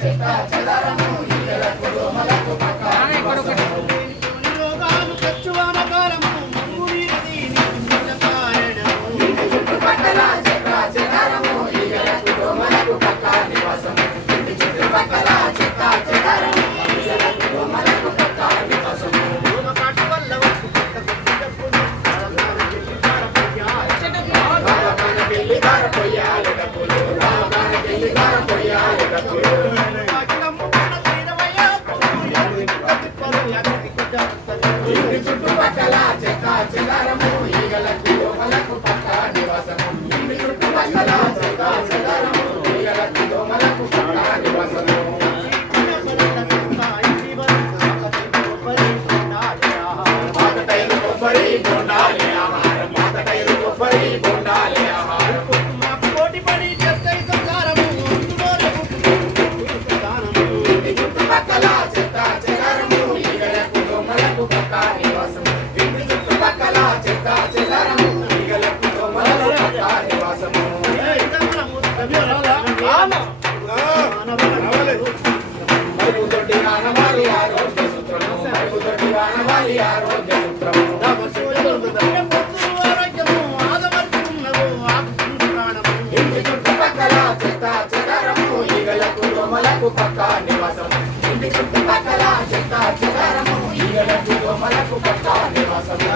చెత్త చెదారము ఈగలకు దోమలకు పక్కా నివాసము రోగాలు తెచ్చువానకాలము ఇంటి చుట్టుపక్కల చెత్త చెదారము ఈగలకు దోమలకు పక్కా నివాసము ఇంటి చుట్టుపక్కల చెత్త చెదారము ఈగలకు దోమలకు పక్కా నివాసము ఇంటి చుట్టుపక్కల చెత్త చెదారము ఈగలకు దోమలకు పక్కా నివాసము ఇంటి చుట్టుపక్కల చెత్త చెదారము ఈగలకు దోమలకు పక్కా నివాసము పాత టైరు కొబ్బరి బొండాలి ఆహారం పాత టైరు కొబ్బరి బొండాలి ఆహారం ఇంటి చుట్టుపక్కల చెత్త చెదారము ఈగలకు దోమలకు పక్కా నివాసము ఇంటి చుట్టుపక్కల చెత్త చెదారము ఈగలకు దోమలకు పక్కా నివాసము మరుగుదొడ్డి ఆనవాలి ఆరోగ్య సూత్రము మరుగుదొడ్డి ఆనవాలి ఆరోగ్య సూత్రము ఇంటి చుట్టుపక్కల చెత్త చెదారము ఈగలకు దోమలకు పక్కా నివాసము ఇంటి చుట్టుపక్కల చెత్త చెదారము ఈగలకు దోమలకు పక్కా నివాసము